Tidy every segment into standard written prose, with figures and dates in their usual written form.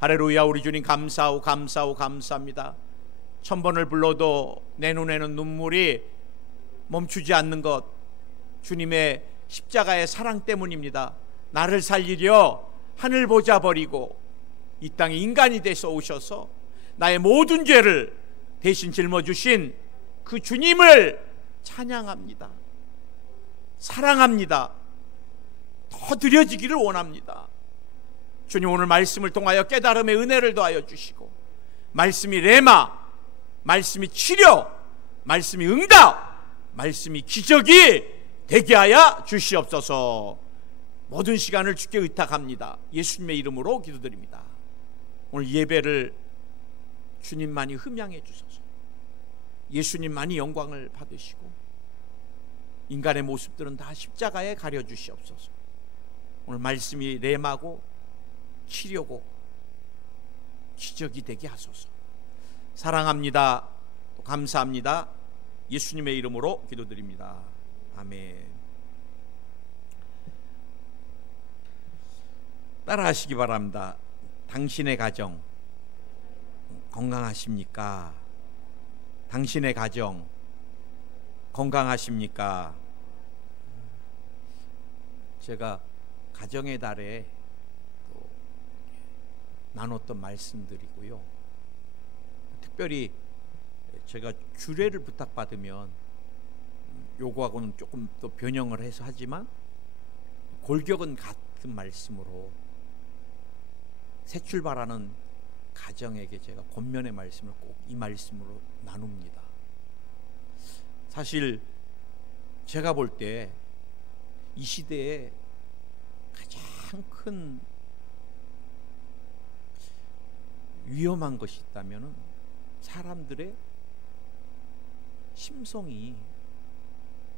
할렐루야. 우리 주님 감사하고 감사하고 감사합니다. 1000번을 불러도 내 눈에는 눈물이 멈추지 않는 것, 주님의 십자가의 사랑 때문입니다. 나를 살리려 하늘 보좌 버리고 이 땅에 인간이 돼서 오셔서 나의 모든 죄를 대신 짊어주신 그 주님을 찬양합니다. 사랑합니다. 더 드려지기를 원합니다. 주님, 오늘 말씀을 통하여 깨달음의 은혜를 더하여 주시고, 말씀이 레마, 말씀이 치료, 말씀이 응답, 말씀이 기적이 되게 하여 주시옵소서. 모든 시간을 주께 의탁합니다. 예수님의 이름으로 기도드립니다. 오늘 예배를 주님만이 흠양해 주소서. 예수님만이 영광을 받으시고 인간의 모습들은 다 십자가에 가려 주시옵소서. 오늘 말씀이 레마고 치료고 기적이 되게 하소서. 사랑합니다. 또 감사합니다. 예수님의 이름으로 기도드립니다. 아멘. 따라하시기 바랍니다. 당신의 가정 건강하십니까? 당신의 가정 건강하십니까? 제가 가정의 달에 또 나눴던 말씀들이고요. 특별히 제가 규례를 부탁받으면 요거하고는 조금 또 변형을 해서 하지만 골격은 같은 말씀으로 새 출발하는 가정에게 제가 권면의 말씀을 꼭 이 말씀으로 나눕니다. 사실 제가 볼 때 이 시대에 가장 큰 위험한 것이 있다면 사람들의 심성이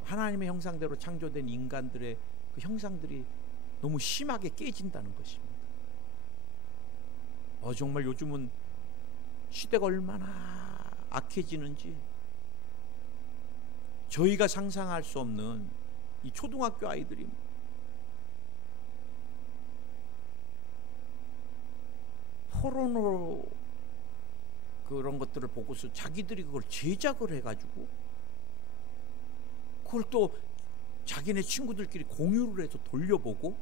하나님의 형상대로 창조된 인간들의 그 형상들이 너무 심하게 깨진다는 것입니다. 정말 요즘은 시대가 얼마나 악해지는지 저희가 상상할 수 없는 이 초등학교 아이들이 포르노 그런 것들을 보고서 자기들이 그걸 제작을 해가지고 그걸 또 자기네 친구들끼리 공유를 해서 돌려보고,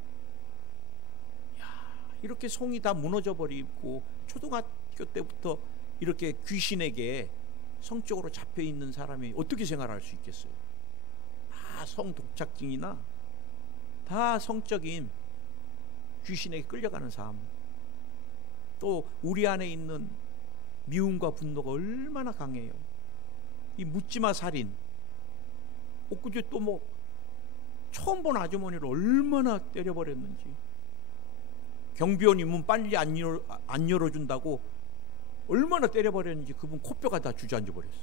이렇게 성이 다 무너져 버리고 초등학교 때부터 이렇게 귀신에게 성적으로 잡혀 있는 사람이 어떻게 생활할 수 있겠어요? 다 성독착증이나 다 성적인 귀신에게 끌려가는 삶. 또 우리 안에 있는 미움과 분노가 얼마나 강해요. 이 묻지마 살인. 엊그제 또 뭐 처음 본 아주머니를 얼마나 때려버렸는지. 경비원이 문 빨리 안 열어준다고 얼마나 때려버렸는지 그분 코뼈가 다 주저앉아 버렸어.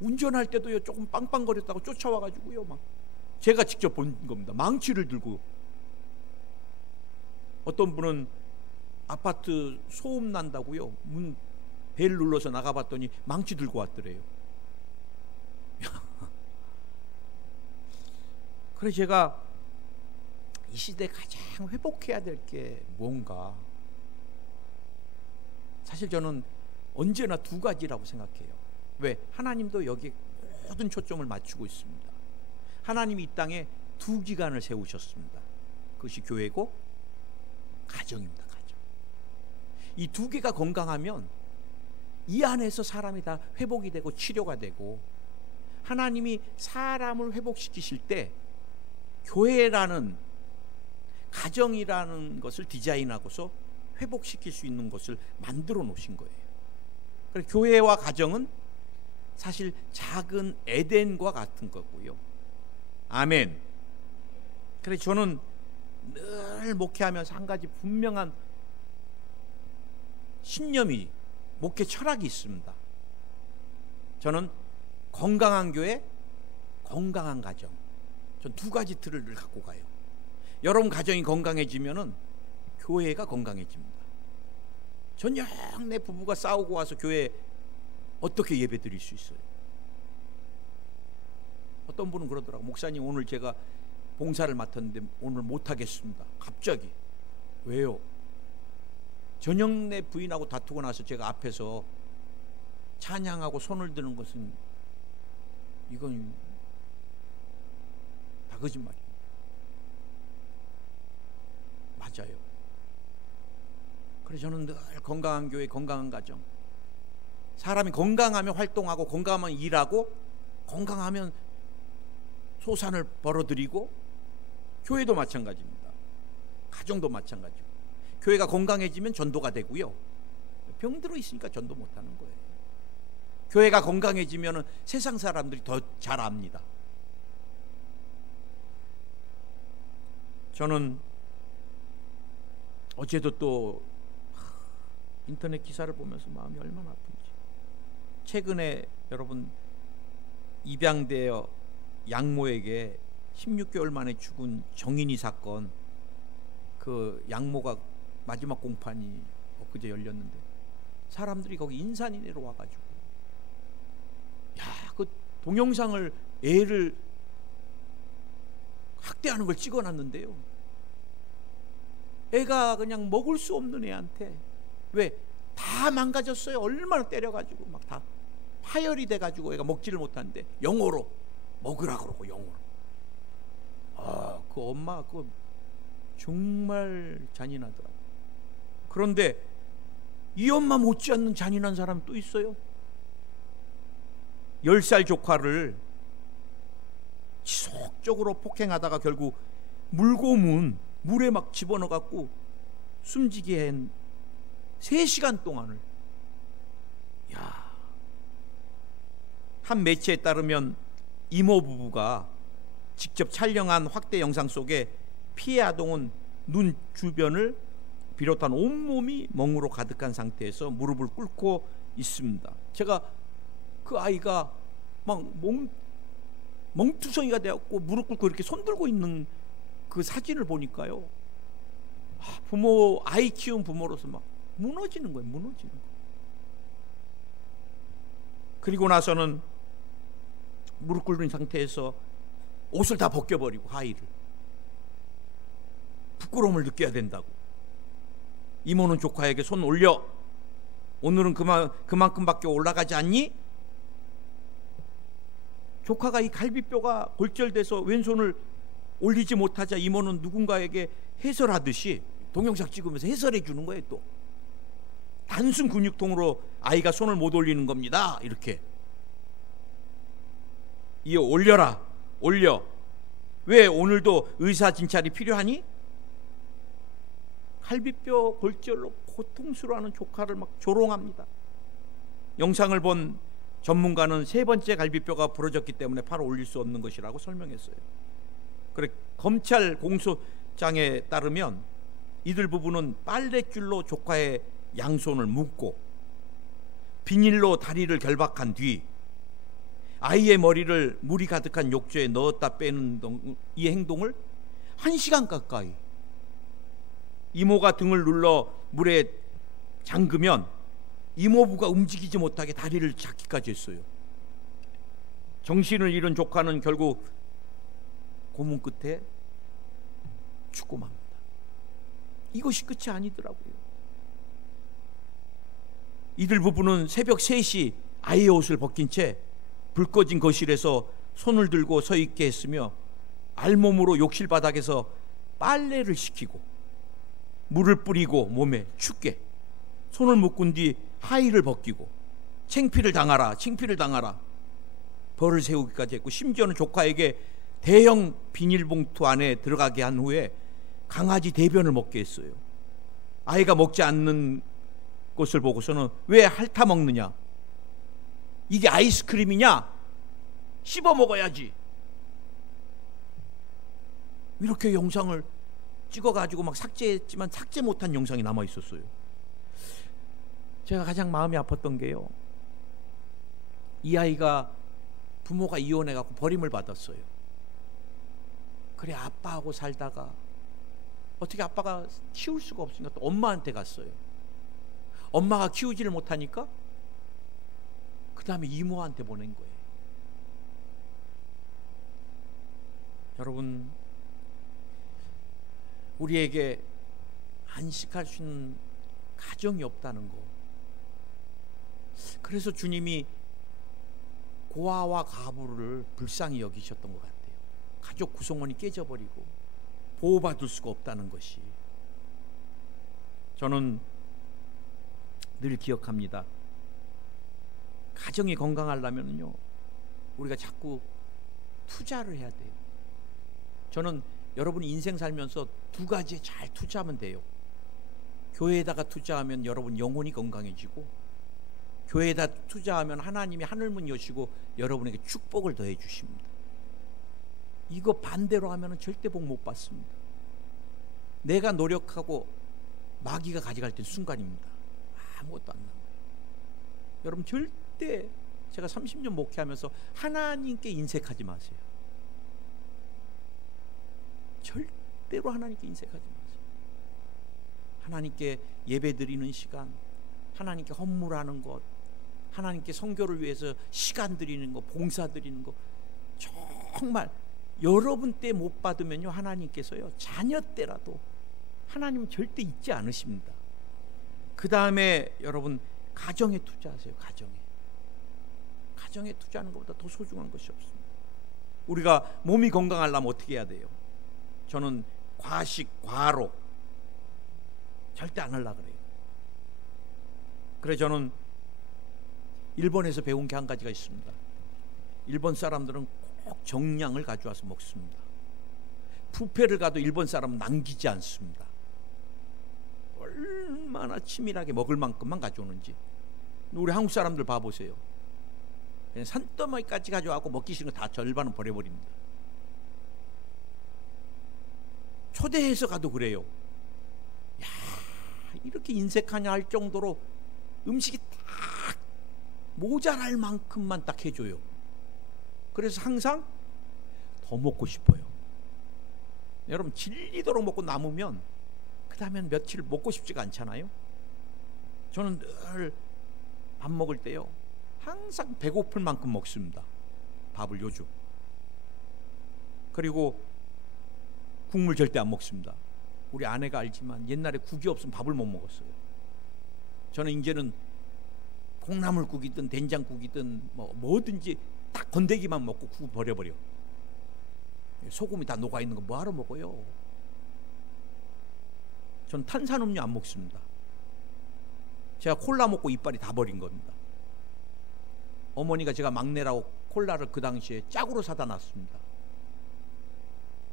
운전할 때도요, 조금 빵빵거렸다고 쫓아와가지고요, 막 제가 직접 본 겁니다. 망치를 들고. 어떤 분은 아파트 소음 난다고요, 문 벨 눌러서 나가봤더니 망치 들고 왔더래요. 그래서 제가 이 시대에 가장 회복해야 될 게 뭔가, 사실 저는 언제나 두 가지라고 생각해요. 왜? 하나님도 여기에 모든 초점을 맞추고 있습니다. 하나님이 이 땅에 두 기관을 세우셨습니다. 그것이 교회고 가정입니다. 가정. 이 두 개가 건강하면 이 안에서 사람이 다 회복이 되고 치료가 되고, 하나님이 사람을 회복시키실 때 교회라는, 가정이라는 것을 디자인하고서 회복시킬 수 있는 것을 만들어 놓으신 거예요. 그래서 교회와 가정은 사실 작은 에덴과 같은 거고요. 아멘. 그래서 저는 늘 목회하면서 한 가지 분명한 신념이, 목회 철학이 있습니다. 저는 건강한 교회, 건강한 가정, 전 두 가지 틀을 늘 갖고 가요. 여러분 가정이 건강해지면은 교회가 건강해집니다. 전 영 내 부부가 싸우고 와서 교회 어떻게 예배 드릴 수 있어요? 어떤 분은 그러더라고. 목사님, 오늘 제가 봉사를 맡았는데 오늘 못하겠습니다. 갑자기. 왜요? 전영래 부인하고 다투고 나서 제가 앞에서 찬양하고 손을 드는 것은 이건 다 거짓말이에요. 맞아요. 그래서 저는 늘 건강한 교회, 건강한 가정, 사람이 건강하면 활동하고 건강하면 일하고 건강하면 소산을 벌어들이고, 교회도 마찬가지입니다. 가정도 마찬가지고, 교회가 건강해지면 전도가 되고요, 병들어 있으니까 전도 못하는 거예요. 교회가 건강해지면 세상 사람들이 더 잘 압니다. 저는 어제도 또 인터넷 기사를 보면서 마음이 얼마나 아픈지, 최근에 여러분 입양되어 양모에게 16개월 만에 죽은 정인이 사건, 그 양모가 마지막 공판이 엊그제 열렸는데 사람들이 거기 인산인해로 와가지고, 야, 그 동영상을 애를 학대하는 걸 찍어놨는데요, 애가 그냥 먹을 수 없는 애한테, 왜? 다 망가졌어요. 얼마나 때려가지고 막 다 파열이 돼가지고 애가 먹지를 못하는데 영어로 먹으라 그러고, 영어로. 그 엄마 그거 정말 잔인하더라고요. 그런데 이 엄마 못지않는 잔인한 사람이 또 있어요. 10살 조카를 지속적으로 폭행하다가 결국 물고문 물에 막 집어넣어갖고 숨지게 한 3시간 동안을. 야, 한 매체에 따르면 이모 부부가 직접 촬영한 확대 영상 속에 피해 아동은 눈 주변을 비롯한 온몸이 멍으로 가득한 상태에서 무릎을 꿇고 있습니다. 제가 그 아이가 막 멍투성이가 되었고 무릎 꿇고 이렇게 손 들고 있는 그 사진을 보니까요, 부모, 아이 키운 부모로서 막 무너지는 거예요. 무너지는 거. 그리고 나서는 무릎 꿇는 상태에서 옷을 다 벗겨버리고, 아이를 부끄러움을 느껴야 된다고. 이모는 조카에게 손 올려, 오늘은 그만큼밖에 올라가지 않니? 조카가 이 갈비뼈가 골절돼서 왼손을 올리지 못하자 이모는 누군가에게 해설하듯이 동영상 찍으면서 해설해 주는 거예요. 또 단순 근육통으로 아이가 손을 못 올리는 겁니다. 이렇게. 이 올려라, 올려. 왜 오늘도 의사 진찰이 필요하니? 갈비뼈 골절로 고통스러워하는 조카를 막 조롱합니다. 영상을 본 전문가는 3번째 갈비뼈가 부러졌기 때문에 바로 올릴 수 없는 것이라고 설명했어요. 그래, 검찰 공소장에 따르면 이들 부부는 빨랫줄로 조카의 양손을 묶고 비닐로 다리를 결박한 뒤 아이의 머리를 물이 가득한 욕조에 넣었다 빼는 이 행동을 1시간 가까이, 이모가 등을 눌러 물에 잠그면 이모부가 움직이지 못하게 다리를 잡기까지 했어요. 정신을 잃은 조카는 결국 고문 끝에 죽고 맙니다. 이것이 끝이 아니더라고요. 이들 부부는 새벽 3시 아이의 옷을 벗긴 채 불 꺼진 거실에서 손을 들고 서 있게 했으며, 알몸으로 욕실 바닥에서 빨래를 시키고 물을 뿌리고 몸에 춥게 손을 묶은 뒤 하의를 벗기고 창피를 당하라, 창피를 당하라 벌을 세우기까지 했고, 심지어는 조카에게 대형 비닐봉투 안에 들어가게 한 후에 강아지 대변을 먹게 했어요. 아이가 먹지 않는 것을 보고서는 왜 핥아 먹느냐, 이게 아이스크림이냐, 씹어 먹어야지, 이렇게 영상을 찍어가지고 막 삭제했지만 삭제 못한 영상이 남아 있었어요. 제가 가장 마음이 아팠던 게요, 이 아이가 부모가 이혼해갖고 버림을 받았어요. 그래, 아빠하고 살다가 어떻게 아빠가 키울 수가 없으니까 또 엄마한테 갔어요. 엄마가 키우지를 못하니까 그 다음에 이모한테 보낸 거예요. 여러분, 우리에게 안식할 수 있는 가정이 없다는 거. 그래서 주님이 고아와 가부를 불쌍히 여기셨던 것 같아요. 가족 구성원이 깨져버리고 보호받을 수가 없다는 것이. 저는 늘 기억합니다. 가정이 건강하려면요, 우리가 자꾸 투자를 해야 돼요. 저는 여러분이 인생 살면서 두 가지에 잘 투자하면 돼요. 교회에다가 투자하면 여러분 영혼이 건강해지고, 교회에다 투자하면 하나님이 하늘문 여시고 여러분에게 축복을 더해 주십니다. 이거 반대로 하면 절대 복 못 받습니다. 내가 노력하고 마귀가 가져갈 때 순간입니다. 아무것도 안 남아요. 여러분 절대, 제가 30년 목회하면서 하나님께 인색하지 마세요. 절대로 하나님께 인색하지 마세요. 하나님께 예배드리는 시간, 하나님께 헌물하는 것, 하나님께 선교를 위해서 시간 드리는 것, 봉사 드리는 것, 정말 여러분 때 못 받으면요, 하나님께서요 자녀 때라도 하나님은 절대 잊지 않으십니다. 그 다음에 여러분 가정에 투자하세요. 가정에 투자하는 것보다 더 소중한 것이 없습니다. 우리가 몸이 건강하려면 어떻게 해야 돼요? 저는 과식, 과로 절대 안 하려고 그래요. 그래 저는 일본에서 배운 게 한 가지가 있습니다. 일본 사람들은 꼭 정량을 가져와서 먹습니다. 뷔페를 가도 일본 사람은 남기지 않습니다. 얼마나 치밀하게 먹을 만큼만 가져오는지. 우리 한국 사람들 봐보세요. 그냥 산더미까지 가져와서 먹기 싫은 거 다 절반은 버려버립니다. 초대해서 가도 그래요. 야, 이렇게 인색하냐 할 정도로 음식이 딱 모자랄 만큼만 딱 해줘요. 그래서 항상 더 먹고 싶어요. 여러분 질리도록 먹고 남으면 그 다음엔 며칠 먹고 싶지가 않잖아요. 저는 늘 밥 먹을 때요 항상 배고플 만큼 먹습니다. 밥을 요즘. 그리고 국물 절대 안 먹습니다. 우리 아내가 알지만 옛날에 국이 없으면 밥을 못 먹었어요. 저는 이제는 콩나물국이든 된장국이든 뭐든지 딱 건더기만 먹고 국 버려버려. 소금이 다 녹아있는 거 뭐하러 먹어요? 전 탄산음료 안 먹습니다. 제가 콜라 먹고 이빨이 다 버린 겁니다. 어머니가 제가 막내라고 콜라를 그 당시에 짝으로 사다 놨습니다.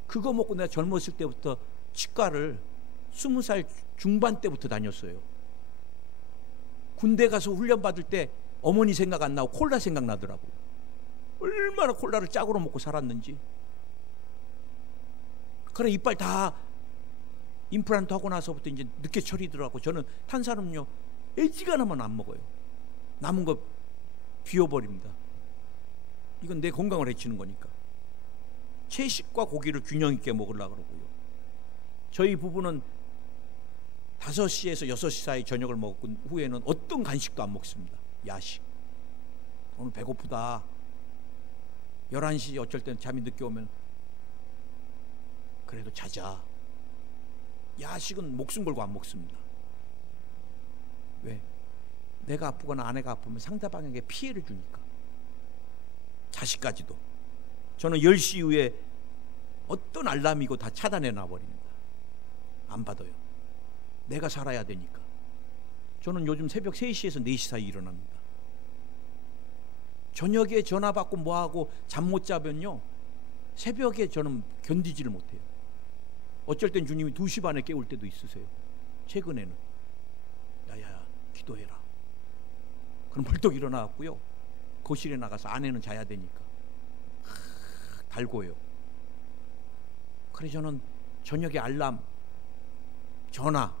그거 먹고 내가 젊었을 때부터 치과를 20살 중반 때부터 다녔어요. 군대 가서 훈련 받을 때 어머니 생각 안 나고 콜라 생각 나더라고요. 얼마나 콜라를 짝으로 먹고 살았는지. 그래 이빨 다 임플란트 하고 나서부터 이제 늦게 처리더라고. 저는 탄산음료 애지간하면 안 먹어요. 남은 거 비워버립니다. 이건 내 건강을 해치는 거니까. 채식과 고기를 균형 있게 먹으려고 그러고요. 저희 부부는 5시에서 6시 사이 저녁을 먹은 후에는 어떤 간식도 안 먹습니다. 야식. 오늘 배고프다. 11시 어쩔 때는 잠이 늦게 오면 그래도 자자. 야식은 목숨 걸고 안 먹습니다. 왜? 내가 아프거나 아내가 아프면 상대방에게 피해를 주니까. 자식까지도. 저는 10시 이후에 어떤 알람이고 다 차단해 놔버립니다. 안 받아요. 내가 살아야 되니까. 저는 요즘 새벽 3시에서 4시 사이 일어납니다. 저녁에 전화 받고 뭐하고 잠 못 자면요 새벽에 저는 견디지를 못해요. 어쩔 땐 주님이 2시 반에 깨울 때도 있으세요. 최근에는 야야 기도해라. 그럼 벌떡 일어나갖고요 거실에 나가서 아내는 자야 되니까 달고요. 그래 저는 저녁에 알람, 전화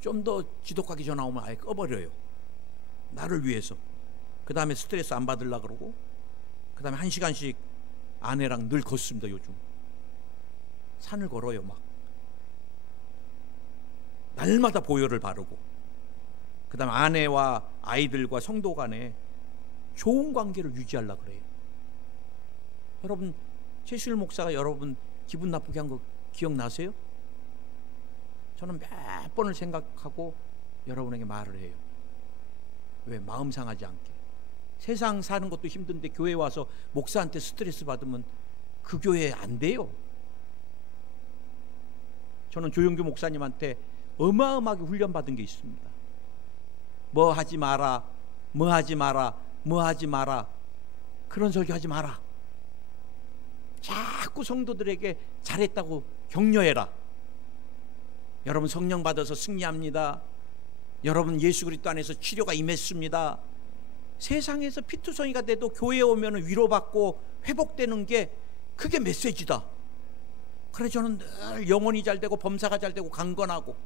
좀 더 지독하게 전화 오면 아예 꺼버려요. 나를 위해서. 그 다음에 스트레스 안 받으려고 그러고 그 다음에 1시간씩 아내랑 늘 걷습니다. 요즘 산을 걸어요. 막 날마다 보혈을 바르고 그 다음에 아내와 아이들과 성도 간에 좋은 관계를 유지하려고 그래요. 여러분 최수일 목사가 여러분 기분 나쁘게 한 거 기억나세요? 저는 몇 번을 생각하고 여러분에게 말을 해요. 왜? 마음 상하지 않게. 세상 사는 것도 힘든데 교회 와서 목사한테 스트레스 받으면 그 교회 안 돼요. 저는 조영규 목사님한테 어마어마하게 훈련받은 게 있습니다. 뭐 하지 마라, 뭐 하지 마라, 뭐 하지 마라, 그런 설교 하지 마라. 자꾸 성도들에게 잘했다고 격려해라. 여러분 성령 받아서 승리합니다. 여러분 예수 그리스도 안에서 치료가 임했습니다. 세상에서 피투성이가 돼도 교회에 오면 위로받고 회복되는 게 그게 메시지다. 그래서 저는 늘 영혼이 잘되고 범사가 잘되고 강건하고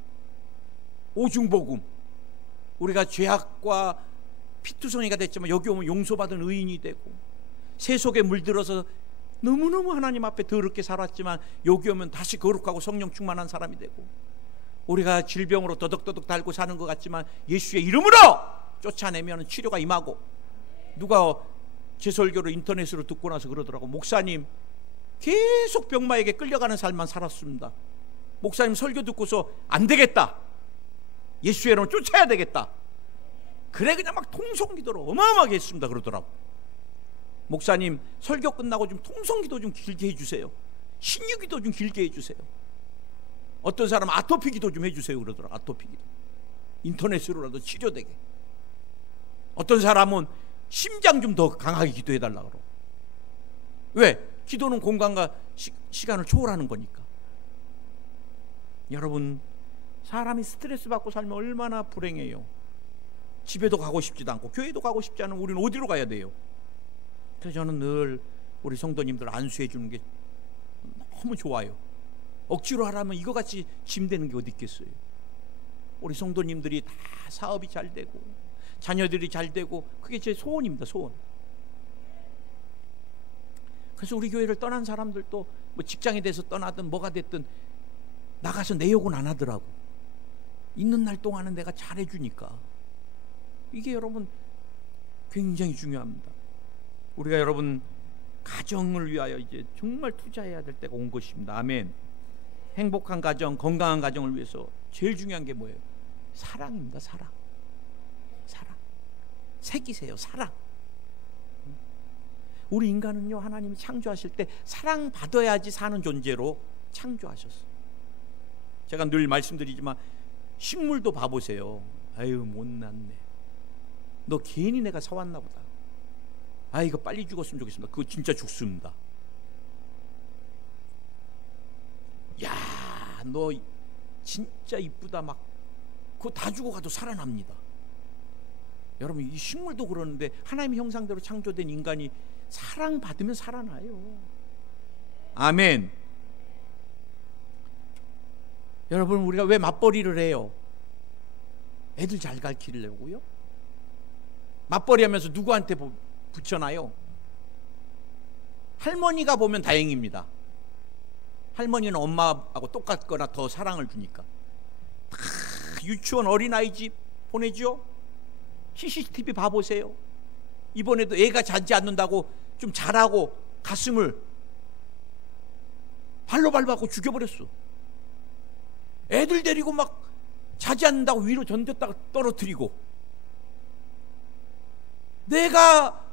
오중복음, 우리가 죄악과 피투성이가 됐지만 여기 오면 용서받은 의인이 되고, 세속에 물들어서 너무너무 하나님 앞에 더럽게 살았지만 여기 오면 다시 거룩하고 성령 충만한 사람이 되고, 우리가 질병으로 더덕더덕 달고 사는 것 같지만 예수의 이름으로 쫓아내면 치료가 임하고. 누가 제 설교를 인터넷으로 듣고 나서 그러더라고. 목사님 계속 병마에게 끌려가는 삶만 살았습니다. 목사님 설교 듣고서 안 되겠다, 예수의 이름으로 쫓아야 되겠다. 그래 그냥 막 통성기도로 어마어마하게 했습니다 그러더라고. 목사님 설교 끝나고 좀 통성기도 좀 길게 해주세요. 신유기도 좀 길게 해주세요. 어떤 사람은 아토피 기도 좀 해주세요 그러더라고. 아토피 기도 인터넷으로라도 치료되게. 어떤 사람은 심장 좀 더 강하게 기도해달라고 그러고. 왜? 기도는 공간과 시간을 초월하는 거니까. 여러분 사람이 스트레스 받고 살면 얼마나 불행해요. 집에도 가고 싶지도 않고 교회도 가고 싶지 않으면 우리는 어디로 가야 돼요? 그래서 저는 늘 우리 성도님들 안수해 주는 게 너무 좋아요. 억지로 하라면 이거같이 짐되는 게 어디 있겠어요. 우리 성도님들이 다 사업이 잘 되고 자녀들이 잘 되고, 그게 제 소원입니다. 소원. 그래서 우리 교회를 떠난 사람들도 뭐 직장에 대해서 떠나든 뭐가 됐든 나가서 내 욕은 안 하더라고. 있는 날 동안은 내가 잘해주니까. 이게 여러분 굉장히 중요합니다. 우리가 여러분 가정을 위하여 이제 정말 투자해야 될 때가 온 것입니다. 아멘. 행복한 가정, 건강한 가정을 위해서 제일 중요한 게 뭐예요? 사랑입니다. 사랑. 사랑. 새기세요. 사랑. 우리 인간은요, 하나님이 창조하실 때 사랑받아야지 사는 존재로 창조하셨어요. 제가 늘 말씀드리지만 식물도 봐보세요. 아유 못났네, 너 괜히 내가 사왔나 보다. 아 이거 빨리 죽었으면 좋겠습니다. 그거 진짜 죽습니다. 야 너 진짜 이쁘다, 막 그거 다 죽어가도 살아납니다. 여러분 이 식물도 그러는데 하나님의 형상대로 창조된 인간이 사랑받으면 살아나요. 아멘. 여러분 우리가 왜 맞벌이를 해요? 애들 잘 가르치려고요? 맞벌이 하면서 누구한테 붙여놔요? 할머니가 보면 다행입니다. 할머니는 엄마하고 똑같거나 더 사랑을 주니까. 다 유치원 어린아이집 보내죠? CCTV 봐보세요. 이번에도 애가 자지 않는다고 좀 자라고 가슴을 발로 밟아갖고 죽여버렸어. 애들 데리고 막 자지 않는다고 위로 던졌다가 떨어뜨리고. 내가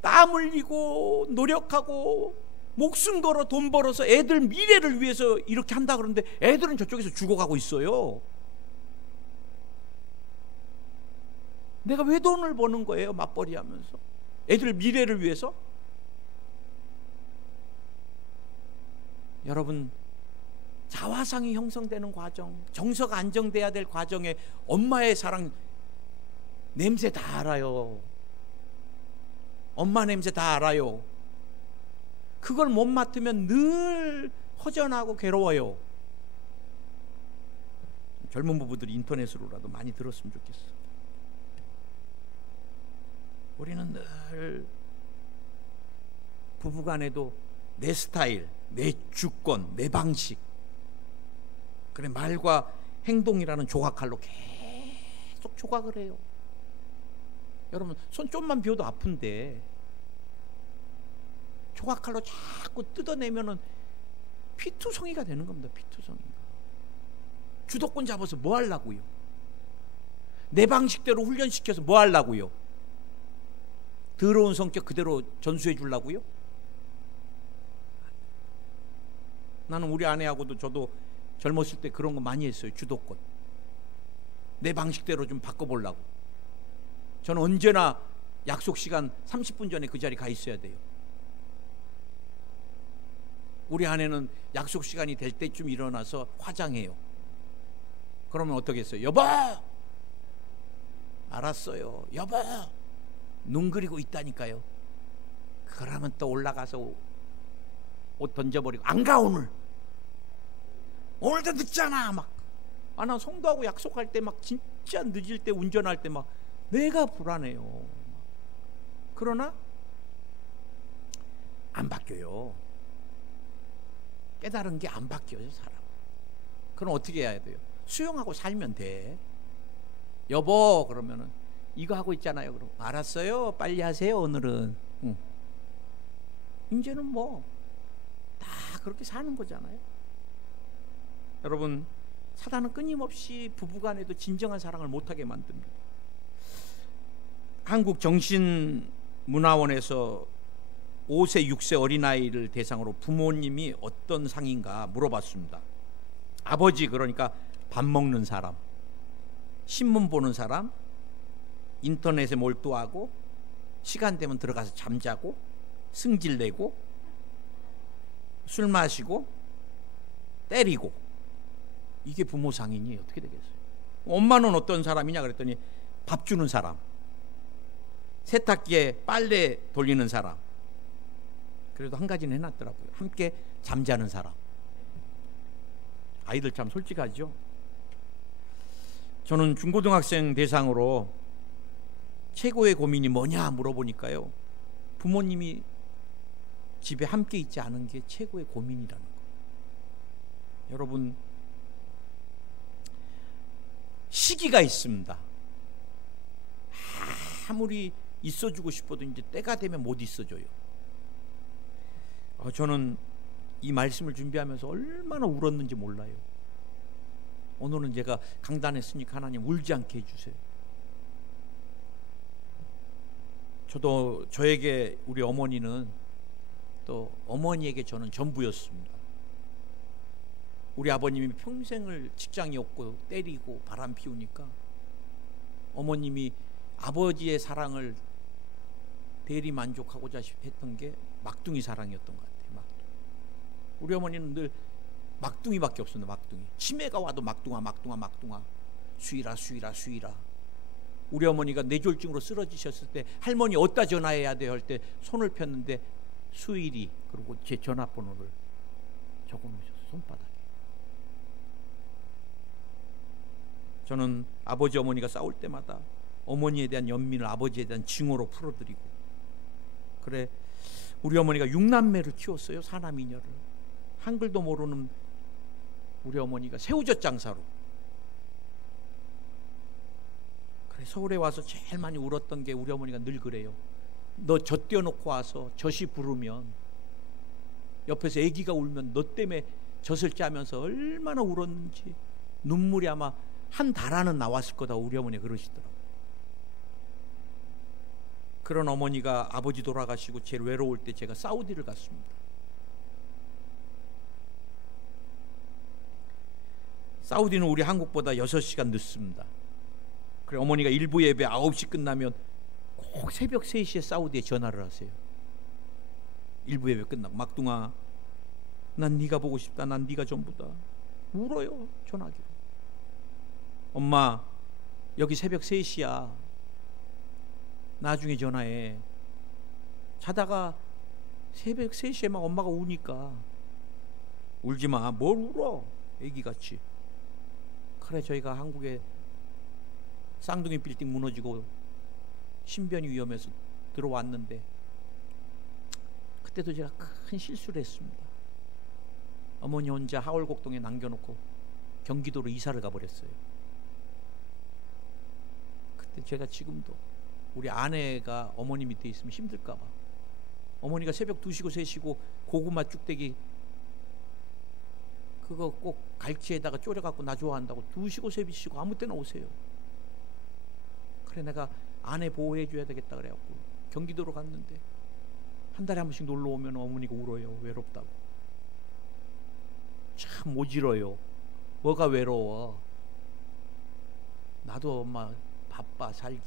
땀 흘리고 노력하고 목숨 걸어 돈 벌어서 애들 미래를 위해서 이렇게 한다 그러는데 애들은 저쪽에서 죽어가고 있어요. 내가 왜 돈을 버는 거예요? 맞벌이 하면서 애들 미래를 위해서? 여러분 자화상이 형성되는 과정, 정서가 안정돼야 될 과정에 엄마의 사랑 냄새 다 알아요. 엄마 냄새 다 알아요. 그걸 못 맡으면 늘 허전하고 괴로워요. 젊은 부부들이 인터넷으로라도 많이 들었으면 좋겠어. 우리는 늘 부부간에도 내 스타일, 내 주권, 내 방식, 그래 말과 행동이라는 조각칼로 계속 조각을 해요. 여러분 손 좀만 비워도 아픈데 조각칼로 자꾸 뜯어내면은 피투성이가 되는 겁니다. 피투성이가. 주도권 잡아서 뭐 하려고요? 내 방식대로 훈련시켜서 뭐 하려고요? 더러운 성격 그대로 전수해 주려고요? 나는 우리 아내하고도 저도 젊었을 때 그런 거 많이 했어요. 주도권. 내 방식대로 좀 바꿔보려고. 저는 언제나 약속 시간 30분 전에 그 자리 가 있어야 돼요. 우리 아내는 약속 시간이 될 때쯤 일어나서 화장해요. 그러면 어떻게 했어요? 여보! 알았어요. 여보! 눈 그리고 있다니까요. 그러면 또 올라가서 옷 던져버리고 안 가 오늘. 오늘도 늦잖아 막. 나 성도하고 약속할 때 막 진짜 늦을 때 운전할 때 막 내가 불안해요. 그러나 안 바뀌어요. 깨달은 게 안 바뀌어요 사람. 그럼 어떻게 해야 돼요? 수용하고 살면 돼. 여보 그러면은 이거 하고 있잖아요. 그럼 알았어요. 빨리 하세요 오늘은. 이제는 뭐 다 그렇게 사는 거잖아요. 여러분 사단은 끊임없이 부부간에도 진정한 사랑을 못하게 만듭니다. 한국 정신문화원에서 5세 6세 어린아이를 대상으로 부모님이 어떤 상인가 물어봤습니다. 아버지 그러니까 밥 먹는 사람, 신문 보는 사람, 인터넷에 몰두하고 시간 되면 들어가서 잠자고 승질내고 술 마시고 때리고, 이게 부모 상인이 어떻게 되겠어요? 엄마는 어떤 사람이냐 그랬더니 밥 주는 사람, 세탁기에 빨래 돌리는 사람. 그래도 한 가지는 해놨더라고요. 함께 잠자는 사람. 아이들 참 솔직하죠. 저는 중고등학생 대상으로 최고의 고민이 뭐냐 물어보니까요, 부모님이 집에 함께 있지 않은 게 최고의 고민이라는 거예요. 여러분 시기가 있습니다. 아무리 있어주고 싶어도 이제 때가 되면 못 있어줘요. 저는 이 말씀을 준비하면서 얼마나 울었는지 몰라요. 오늘은 제가 강단했으니까 하나님 울지 않게 해주세요. 저에게 우리 어머니는 또 어머니에게 저는 전부였습니다. 우리 아버님이 평생을 직장이 없고 때리고 바람 피우니까 어머님이 아버지의 사랑을 대리 만족하고자 했던 게 막둥이 사랑이었던 것 같아요. 막둥이. 우리 어머니는 늘 막둥이밖에 없었는데, 막둥이. 치매가 와도 막둥아 수이라. 우리 어머니가 뇌졸중으로 쓰러지셨을 때 할머니 어디다 전화해야 돼요 할 때 손을 폈는데 수일이, 그리고 제 전화번호를 적어놓으셨어요, 손바닥에. 저는 아버지 어머니가 싸울 때마다 어머니에 대한 연민을 아버지에 대한 징후로 풀어드리고, 그래 우리 어머니가 6남매를 키웠어요. 사남이녀를. 한글도 모르는 우리 어머니가 새우젓 장사로. 그래 서울에 와서 제일 많이 울었던 게, 우리 어머니가 늘 그래요. 너 젖 떼어놓고 와서 젖이 부르면, 옆에서 아기가 울면 너 때문에 젖을 짜면서 얼마나 울었는지 눈물이 아마 한 달 안은 나왔을 거다, 우리 어머니가 그러시더라고요. 그런 어머니가 아버지 돌아가시고 제일 외로울 때 제가 사우디를 갔습니다. 사우디는 우리 한국보다 6시간 늦습니다. 그래 어머니가 일부 예배 9시 끝나면 꼭 새벽 3시에 사우디에 전화를 하세요. 일부 예배 끝나고, 막둥아 난 네가 보고 싶다, 난 네가 전부다. 울어요 전화기로. 엄마 여기 새벽 3시야, 나중에 전화해. 자다가 새벽 3시에 막 엄마가 우니까, 울지마, 뭘 울어 애기같이. 그래 저희가 한국에 쌍둥이 빌딩 무너지고 신변이 위험해서 들어왔는데, 그때도 제가 큰 실수를 했습니다. 어머니 혼자 하월곡동에 남겨놓고 경기도로 이사를 가버렸어요. 그때 제가 지금도 우리 아내가 어머니 밑에 있으면 힘들까봐, 어머니가 새벽 2시고 3시고 고구마 쭉대기 그거 꼭 갈치에다가 졸여갖고 나 좋아한다고 2시고 3시고 아무 때나 오세요. 그래 내가 아내 보호해줘야 되겠다 그래갖고 경기도로 갔는데 한 달에 한 번씩 놀러 오면 어머니가 울어요. 외롭다고. 참 모질어요. 뭐가 외로워. 나도 엄마 바빠 살기.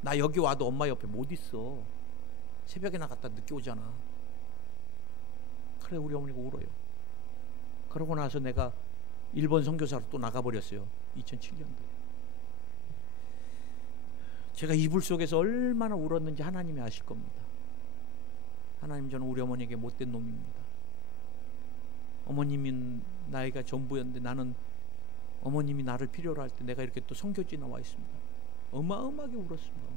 나 여기 와도 엄마 옆에 못 있어. 새벽에 나갔다 늦게 오잖아. 그래 우리 어머니가 울어요. 그러고 나서 내가 일본 선교사로 또 나가버렸어요. 2007년도에. 제가 이불 속에서 얼마나 울었는지 하나님이 아실 겁니다. 하나님, 저는 우리 어머니에게 못된 놈입니다. 어머님은 나이가 전부였는데 나는 어머님이 나를 필요로 할 때 내가 이렇게 또 선교지에 나와 있습니다. 어마어마하게 울었습니다.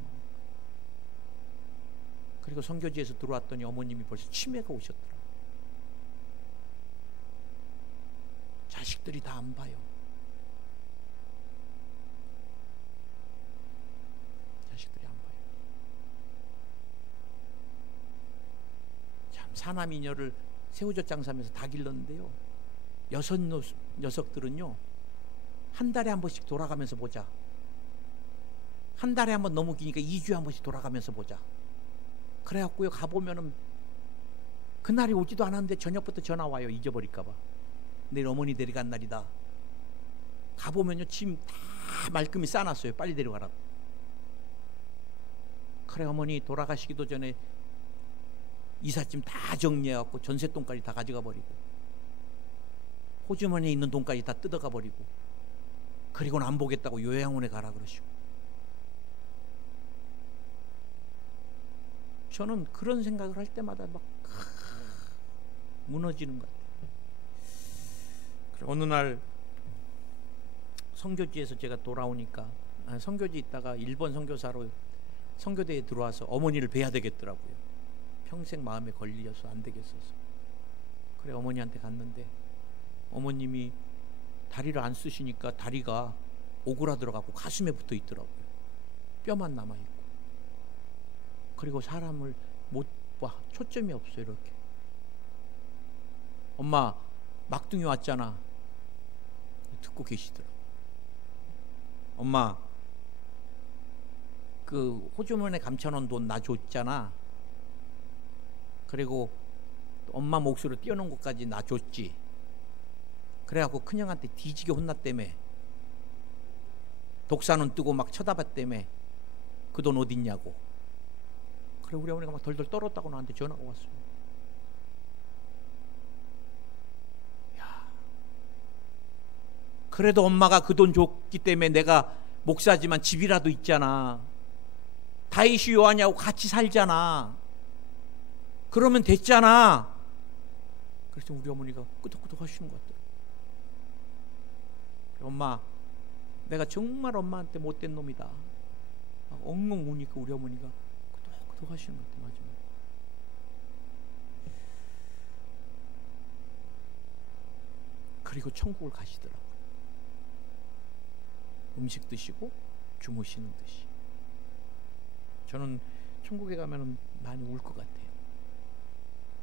그리고 선교지에서 들어왔더니 어머님이 벌써 치매가 오셨더라. 자식들이 다 안 봐요. 자식들이 안 봐요. 참 사남이녀를 새우젓 장사하면서 다 길렀는데요. 여섯 녀석들은요 한 달에 한 번씩 돌아가면서 보자. 한 달에 한 번 너무 기니까 2주에 한 번씩 돌아가면서 보자. 그래갖고요 가보면은 그날이 오지도 않았는데 저녁부터 전화 와요. 잊어버릴까봐. 내일 어머니 데려간 날이다. 가보면요 짐 다 말끔히 싸놨어요. 빨리 데려가라고. 그래 어머니 돌아가시기도 전에 이삿짐 다 정리해갖고 전세돈까지 다 가져가 버리고 호주머니에 있는 돈까지 다 뜯어가 버리고 그리고는 안 보겠다고 요양원에 가라 그러시고. 저는 그런 생각을 할 때마다 막 무너지는 것 같아요. 어느 날 선교지에서 제가 돌아오니까 선교지 있다가 일본 선교사로 선교대에 들어와서 어머니를 뵈야 되겠더라고요. 평생 마음에 걸려서 안 되겠어서. 그래 어머니한테 갔는데 어머님이 다리를 안 쓰시니까 다리가 오그라들어가고 가슴에 붙어 있더라고요. 뼈만 남아있고. 그리고 사람을 못 봐. 초점이 없어요. 이렇게. 엄마 막둥이 왔잖아. 듣고 계시더라고요. 엄마 그 호주머니에 감춰놓은 돈 나 줬잖아. 그리고 엄마 몫으로 띄워놓은 것까지 나 줬지. 그래갖고 큰형한테 뒤지게 혼났다며. 독사는 뜨고 막 쳐다봤다며. 그 돈 어딨냐고. 그래 우리 어머니가 막 덜덜 떨었다고 나한테 전화가 왔어요. 야, 그래도 엄마가 그 돈 줬기 때문에 내가 목사지만 집이라도 있잖아. 다윗이 요하냐고 같이 살잖아. 그러면 됐잖아. 그래서 우리 어머니가 끄덕끄덕 하시는 것 같더라고요. 엄마, 내가 정말 엄마한테 못된 놈이다. 막 엉엉 우니까 우리 어머니가 끄덕끄덕 하시는 것 같아요. 마지막에. 그리고 천국을 가시더라고요. 음식 드시고 주무시는 듯이. 저는 천국에 가면 많이 울 것 같아요.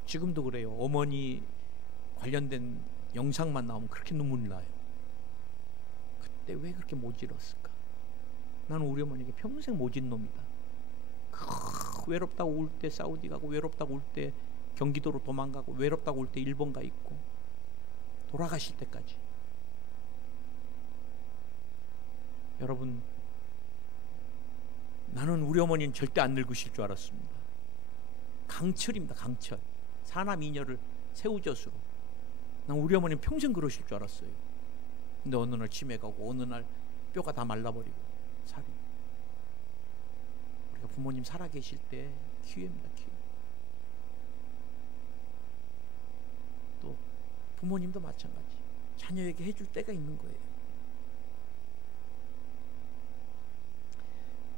지금도 그래요. 어머니 관련된 영상만 나오면 그렇게 눈물이 나요. 그때 왜 그렇게 모질었을까? 나는 우리 어머니에게 평생 모진 놈이다. 외롭다고 울 때 사우디 가고, 외롭다고 울 때 경기도로 도망가고, 외롭다고 울 때 일본 가 있고, 돌아가실 때까지. 여러분, 나는 우리 어머니는 절대 안 늙으실 줄 알았습니다. 강철입니다. 강철. 사남이녀를 새우젓으로. 난 우리 어머니는 평생 그러실 줄 알았어요. 근데 어느 날 치매가 오고, 어느 날 뼈가 다 말라버리고 살이. 우리가 부모님 살아계실 때 기회입니다. 기회. 또 부모님도 마찬가지. 자녀에게 해줄 때가 있는 거예요.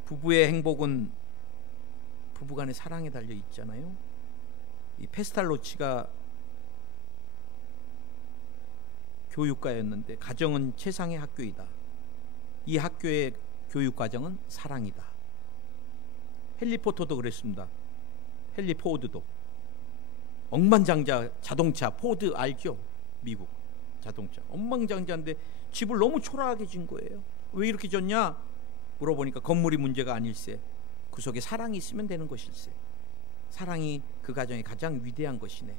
부부의 행복은 부부간의 사랑에 달려 있잖아요. 이 페스탈로치가 교육가였는데 가정은 최상의 학교이다. 이 학교의 교육 과정은 사랑이다. 헨리 포터도 그랬습니다. 헨리 포드도. 억만장자 자동차 포드 알죠? 미국. 자동차 엉망장자인데 집을 너무 초라하게 진 거예요. 왜 이렇게 졌냐 물어보니까 건물이 문제가 아닐세, 그 속에 사랑이 있으면 되는 것일세. 사랑이 그 가정의 가장 위대한 것이네.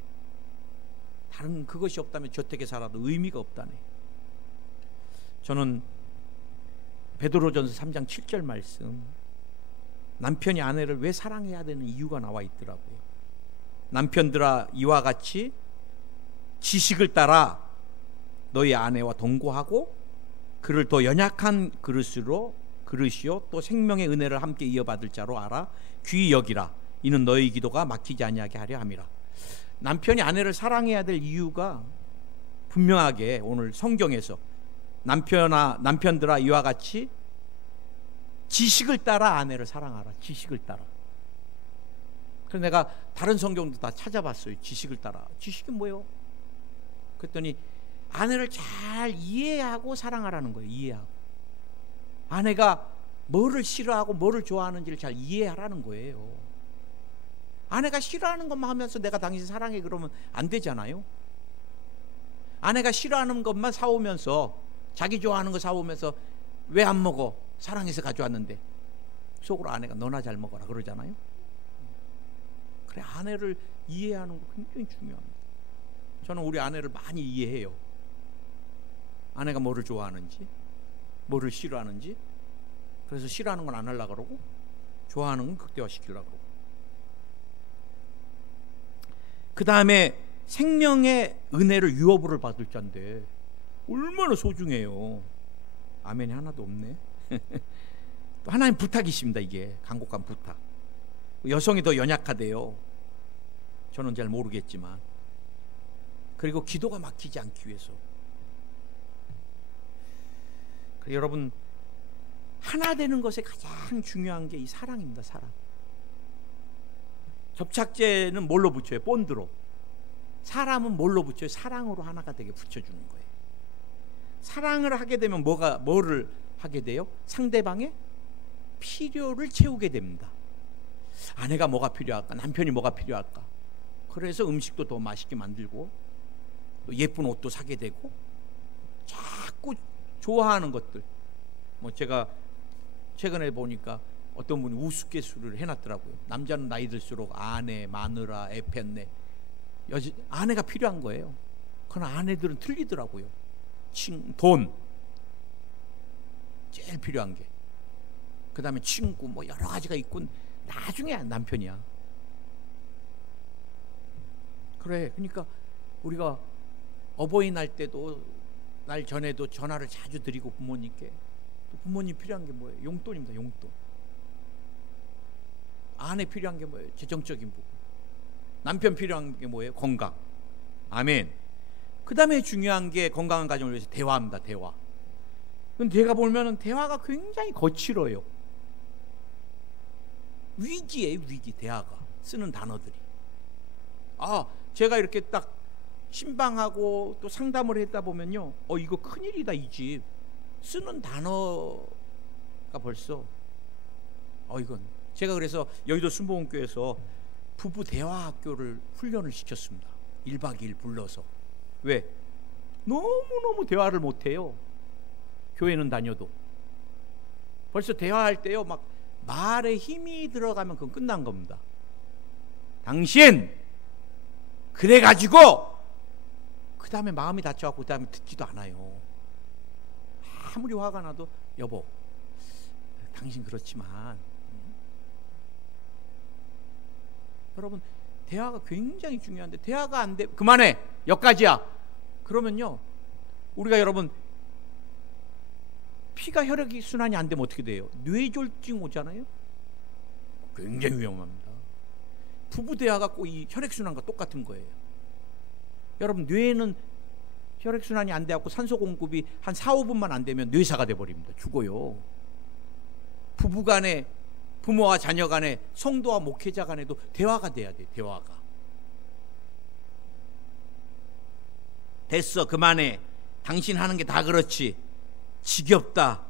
다른 그것이 없다면 저택에 살아도 의미가 없다네. 저는 베드로전서 3장 7절 말씀, 남편이 아내를 왜 사랑해야 되는 이유가 나와 있더라고요. 남편들아 이와 같이 지식을 따라 너희 아내와 동거하고 그를 더 연약한 그릇이요 또 생명의 은혜를 함께 이어받을 자로 알아 귀히 여기라. 이는 너희 기도가 막히지 아니하게 하려 함이라. 남편이 아내를 사랑해야 될 이유가 분명하게 오늘 성경에서 남편들아 이와 같이 지식을 따라 아내를 사랑하라. 지식을 따라. 그래서 내가 다른 성경도 다 찾아봤어요. 지식을 따라. 지식이 뭐예요? 그랬더니 아내를 잘 이해하고 사랑하라는 거예요. 이해하고. 아내가 뭐를 싫어하고 뭐를 좋아하는지를 잘 이해하라는 거예요. 아내가 싫어하는 것만 하면서 내가 당신 사랑해 그러면 안 되잖아요. 아내가 싫어하는 것만 사오면서 자기 좋아하는 거 사오면서 왜 안 먹어? 사랑해서 가져왔는데. 속으로 아내가 너나 잘 먹어라 그러잖아요. 그래, 아내를 이해하는 거 굉장히 중요합니다. 저는 우리 아내를 많이 이해해요. 아내가 뭐를 좋아하는지, 뭐를 싫어하는지. 그래서 싫어하는 건 안 하려고 그러고 좋아하는 건 극대화시키려고 그러고. 그 다음에 생명의 은혜를 유업으로 받을 자인데 얼마나 소중해요. 아멘이 하나도 없네. 또 하나님 부탁이십니다. 이게 간곡한 부탁. 여성이 더 연약하대요. 저는 잘 모르겠지만. 그리고 기도가 막히지 않기 위해서. 여러분, 하나 되는 것에 가장 중요한 게 이 사랑입니다. 사랑. 접착제는 뭘로 붙여요? 본드로. 사람은 뭘로 붙여요? 사랑으로 하나가 되게 붙여주는 거예요. 사랑을 하게 되면 뭐를 하게 돼요? 상대방의 필요를 채우게 됩니다. 아내가 뭐가 필요할까? 남편이 뭐가 필요할까? 그래서 음식도 더 맛있게 만들고 또 예쁜 옷도 사게 되고 자꾸 좋아하는 것들. 뭐 제가 최근에 보니까 어떤 분이 우스갯소리를 해놨더라고요. 남자는 나이 들수록 아내, 마누라, 애 팼네. 아내가 필요한 거예요. 그러나 아내들은 틀리더라고요. 돈 제일 필요한 게, 그 다음에 친구 뭐 여러 가지가 있고 나중에 남편이야. 그래, 그러니까 우리가 어버이날 때도 날 전에도 전화를 자주 드리고 부모님께, 또 부모님 필요한 게 뭐예요? 용돈입니다. 용돈. 아내 필요한 게 뭐예요? 재정적인 부분. 남편 필요한 게 뭐예요? 건강. 아멘. 그 다음에 중요한 게 건강한 가정을 위해서 대화입니다. 대화. 근데 제가 보면은 대화가 굉장히 거칠어요. 위기예요. 위기. 대화가 쓰는 단어들이. 제가 이렇게 딱 신방하고 또 상담을 했다 보면요, 이거 큰일이다. 이 집 쓰는 단어가 벌써 이건. 제가 그래서 여의도 순복음교회에서 부부 대화 학교를 훈련을 시켰습니다. 1박 2일 불러서. 왜? 너무너무 대화를 못해요. 교회는 다녀도. 벌써 대화할 때요, 막 말에 힘이 들어가면 그건 끝난 겁니다. 당신 그래가지고 그 다음에 마음이 다쳐갖고 그 다음에 듣지도 않아요. 아무리 화가 나도 여보, 당신 그렇지만. 여러분, 대화가 굉장히 중요한데 대화가 안 돼. 그만해. 여기까지야. 그러면요, 우리가 여러분 피가 혈액이 순환이 안 되면 어떻게 돼요? 뇌졸중 오잖아요. 굉장히 위험합니다. 부부 대화가 꼭 이 혈액 순환과 똑같은 거예요. 여러분, 뇌는 혈액 순환이 안 돼갖고 산소 공급이 한 4-5분만 안 되면 뇌사가 돼버립니다. 죽어요. 부부 간에, 부모와 자녀 간에, 성도와 목회자 간에도 대화가 돼야 돼. 대화가. 됐어, 그만해. 당신 하는 게 다 그렇지. 지겹다.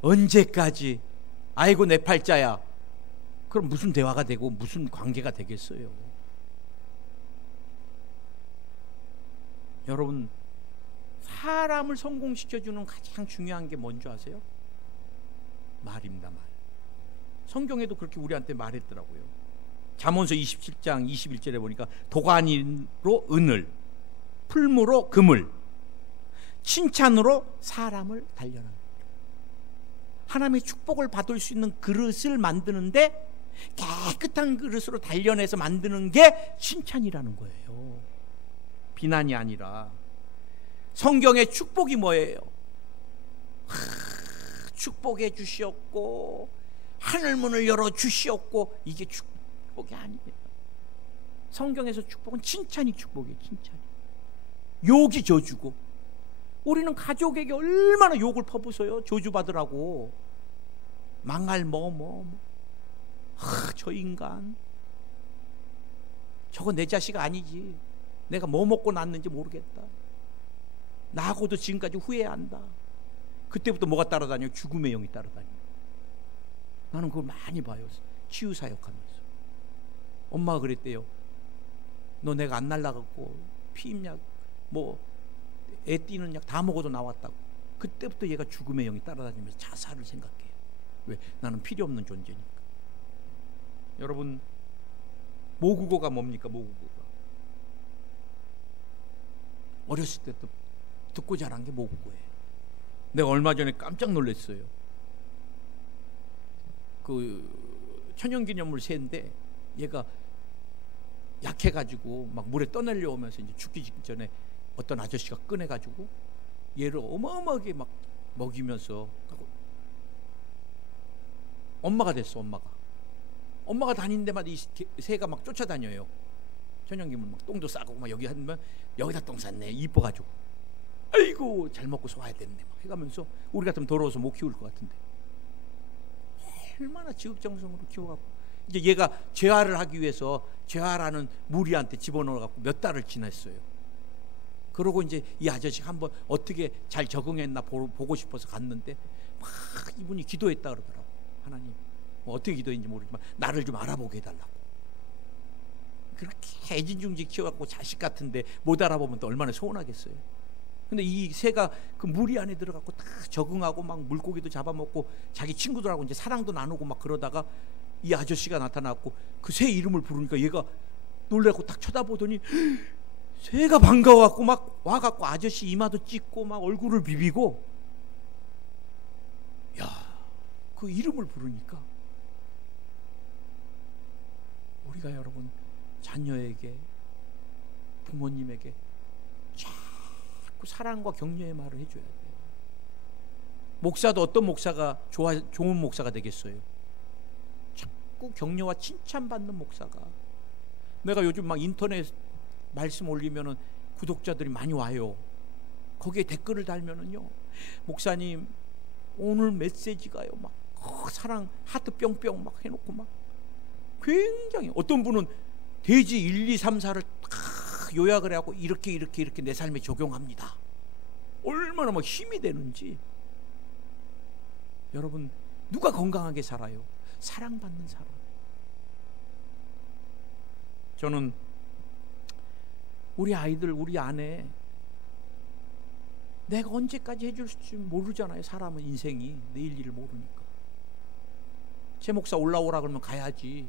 언제까지? 아이고 내 팔자야. 그럼 무슨 대화가 되고 무슨 관계가 되겠어요? 여러분, 사람을 성공시켜주는 가장 중요한 게 뭔지 아세요? 말입니다. 말. 성경에도 그렇게 우리한테 말했더라고요. 잠언서 27장 21절에 보니까 도가니로 은을, 풀무로 금을, 칭찬으로 사람을 단련합니다. 하나님의 축복을 받을 수 있는 그릇을 만드는데 깨끗한 그릇으로 단련해서 만드는 게 칭찬이라는 거예요. 비난이 아니라. 성경의 축복이 뭐예요? 축복해 주시옵고 하늘문을 열어 주시옵고, 이게 축복이 아닙니다. 성경에서 축복은 칭찬이 축복이에요. 칭찬이. 욕이 저주고, 우리는 가족에게 얼마나 욕을 퍼부어요. 저주받으라고. 망할 저 인간, 저거 내 자식 아니지, 내가 뭐 먹고 났는지 모르겠다, 나하고도 지금까지 후회한다. 그때부터 뭐가 따라다녀? 죽음의 영이 따라다녀. 나는 그걸 많이 봐요. 치유사역하면서. 엄마가 그랬대요. 너 내가 안 날라갔고 피임약 애 띄는 약 다 먹어도 나왔다고. 그때부터 얘가 죽음의 영이 따라다니면서 자살을 생각해요. 왜? 나는 필요 없는 존재니까. 여러분, 모국어가 뭡니까? 모국어가 어렸을 때도 듣고 자란 게 모국어예요. 내가 얼마 전에 깜짝 놀랐어요. 그 천연기념물 새인데 얘가 약해가지고 막 물에 떠내려오면서 이제 죽기 직전에 어떤 아저씨가 꺼내가지고 얘를 어마어마하게 막 먹이면서 엄마가 됐어. 엄마가 다니는 데마다 이 새가 막 쫓아다녀요. 천연기물 막 똥도 싸고 막 여기 하면 여기다 똥 쌌네 이뻐가지고, 아이고 잘 먹고 소화해야 되는데 막 해가면서 우리 같으면 더러워서 못 키울 것 같은데 얼마나 지극정성으로 키워갖고 이제 얘가 재활을 하기 위해서 재활하는 무리한테 집어넣어갖고 몇 달을 지냈어요. 그러고 이제 이 아저씨가 한번 어떻게 잘 적응했나 보고 싶어서 갔는데 막 이분이 기도했다 그러더라고. 하나님, 어떻게 기도했는지 모르지만 나를 좀 알아보게 해달라고. 그렇게 애진중지 키워갖고 자식 같은데 못 알아보면 또 얼마나 서운하겠어요. 근데 이 새가 그 무리 안에 들어갖고 다 적응하고 막 물고기도 잡아먹고 자기 친구들하고 이제 사랑도 나누고 막 그러다가 이 아저씨가 나타났고 그 새 이름을 부르니까 얘가 놀라고 딱 쳐다보더니 새가 반가워갖고 막 와갖고 아저씨 이마도 찢고 막 얼굴을 비비고, 야, 그 이름을 부르니까 우리가 여러분 자녀에게, 부모님에게 자꾸 사랑과 격려의 말을 해줘야 돼요. 목사도 어떤 목사가 좋은 목사가 되겠어요? 자꾸 격려와 칭찬받는 목사가. 내가 요즘 막 인터넷 말씀 올리면은 구독자들이 많이 와요. 거기에 댓글을 달면은요, 목사님 오늘 메시지가요 막 사랑 하트 뿅뿅 막 해놓고 막 굉장히, 어떤 분은 돼지 1, 2, 3, 4를 다 요약을 해갖고 이렇게 내 삶에 적용합니다. 얼마나 막 힘이 되는지. 여러분, 누가 건강하게 살아요? 사랑받는 사람. 저는 우리 아이들, 우리 아내, 내가 언제까지 해줄지 모르잖아요. 사람은 인생이 내일 일을 모르니까. 제 목사 올라오라 그러면 가야지.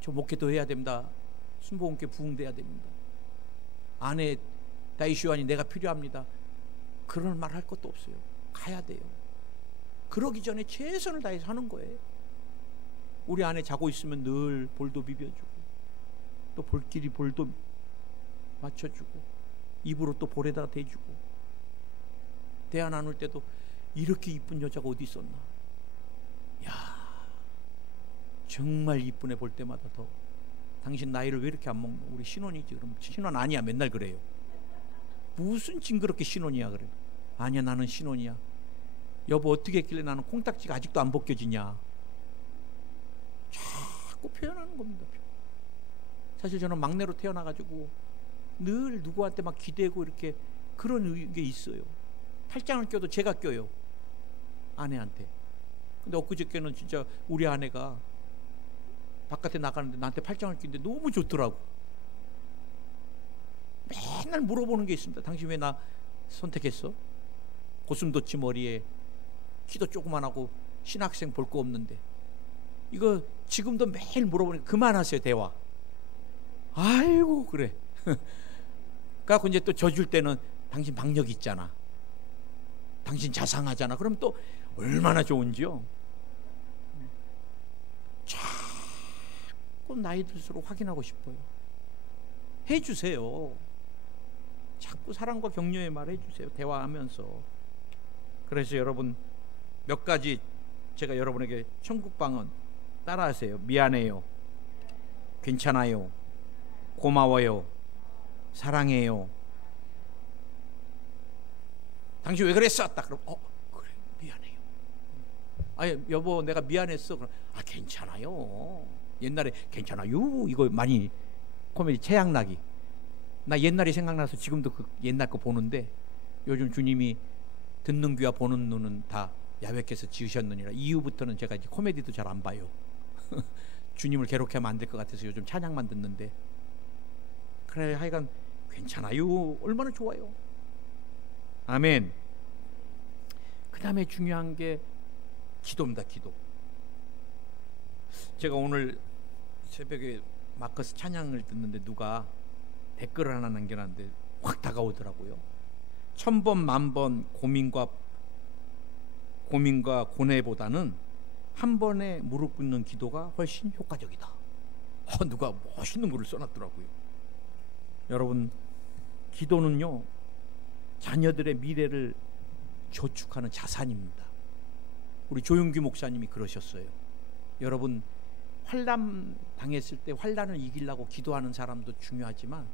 저 목회도 해야 됩니다. 순복음교회 부흥돼야 됩니다. 아내 다이슈안이 내가 필요합니다. 그런 말 할 것도 없어요. 가야 돼요. 그러기 전에 최선을 다해서 하는 거예요. 우리 아내 자고 있으면 늘 볼도 비벼주고, 또 볼끼리 볼도 맞춰주고, 입으로 또 볼에다가 대주고, 대화 나눌 때도 이렇게 이쁜 여자가 어디 있었나. 야, 정말 이쁜 애 볼 때마다 더, 당신 나이를 왜 이렇게 안 먹노? 우리 신혼이지. 그럼 신혼 아니야. 맨날 그래요. 무슨 징그럽게 신혼이야 그래. 아니야, 나는 신혼이야. 여보, 어떻게 했길래 나는 콩딱지가 아직도 안 벗겨지냐. 자꾸 표현하는 겁니다. 사실 저는 막내로 태어나가지고 늘 누구한테 막 기대고 이렇게 그런 게 있어요. 팔짱을 껴도 제가 껴요, 아내한테. 근데 엊그저께는 진짜 우리 아내가 바깥에 나가는데 나한테 팔짱을 끼는데 너무 좋더라고. 맨날 물어보는 게 있습니다. 당신 왜 나 선택했어? 고슴도치 머리에 키도 조그만하고 신학생 볼 거 없는데. 이거 지금도 매일 물어보니까 그만하세요 대화. 아이고 그래. 그래갖고 이제 또 져줄 때는 당신 박력 있잖아, 당신 자상하잖아. 그럼 또 얼마나 좋은지요. 자꾸 나이 들수록 확인하고 싶어요. 해주세요. 자꾸 사랑과 격려의 말 해주세요, 대화하면서. 그래서 여러분 몇 가지 제가 여러분에게 천국방언 따라하세요. 미안해요, 괜찮아요, 고마워요, 사랑해요. 당신 왜 그랬어? 딱 그럼 그래 미안해요. 아니 여보 내가 미안했어. 그럼 괜찮아요. 옛날에 괜찮아요 이거 많이 코미디 최양락이. 나 옛날이 생각나서 지금도 그 옛날 거 보는데, 요즘 주님이 듣는 귀와 보는 눈은 다 야훼께서 지으셨느니라. 이후부터는 제가 이제 코미디도 잘 안 봐요. 주님을 괴롭히면 안 될 것 같아서 요즘 찬양만 듣는데. 그래 하여간 괜찮아요 얼마나 좋아요. 아멘. 그 다음에 중요한 게 기도입니다. 기도. 제가 오늘 새벽에 마커스 찬양을 듣는데 누가 댓글을 하나 남겨놨는데 확 다가오더라고요. 1000번 만번 고민과 고뇌보다는 한 번에 무릎 꿇는 기도가 훨씬 효과적이다. 누가 멋있는 글을 써놨더라고요. 여러분 기도는요 자녀들의 미래를 저축하는 자산입니다. 우리 조용규 목사님이 그러셨어요. 여러분 환난 당했을 때 환난을 이기려고 기도하는 사람도 중요하지만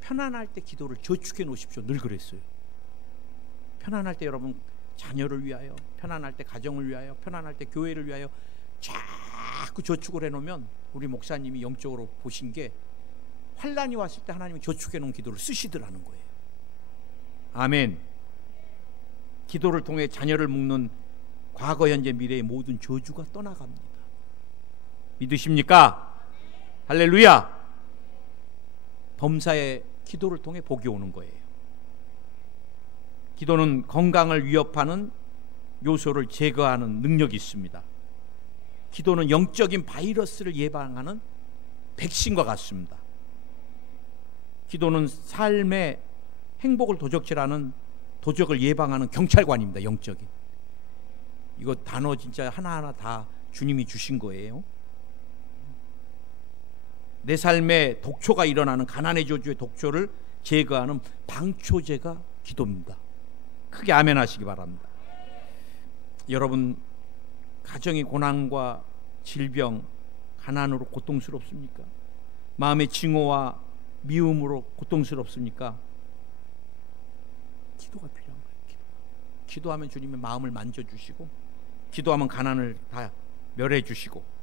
편안할 때 기도를 저축해 놓으십시오. 늘 그랬어요. 편안할 때 여러분 자녀를 위하여, 편안할 때 가정을 위하여, 편안할 때 교회를 위하여 자꾸 저축을 해놓으면, 우리 목사님이 영적으로 보신 게 환난이 왔을 때 하나님이 저축해 놓은 기도를 쓰시더라는 거예요. 아멘. 기도를 통해 자녀를 묶는 과거 현재 미래의 모든 저주가 떠나갑니다. 믿으십니까? 할렐루야. 범사의 기도를 통해 복이 오는 거예요. 기도는 건강을 위협하는 요소를 제거하는 능력이 있습니다. 기도는 영적인 바이러스를 예방하는 백신과 같습니다. 기도는 삶의 행복을 도적을 예방하는 경찰관입니다. 영적인. 이거 단어 진짜 하나하나 다 주님이 주신 거예요. 내 삶에 독초가 일어나는 가난의 저주의 독초를 제거하는 방초제가 기도입니다. 크게 아멘 하시기 바랍니다. 여러분 가정의 고난과 질병, 가난으로 고통스럽습니까? 마음의 징후와 미움으로 고통스럽습니까? 기도가 필요한 거예요. 기도하면 주님의 마음을 만져주시고, 기도하면 가난을 다 멸해주시고.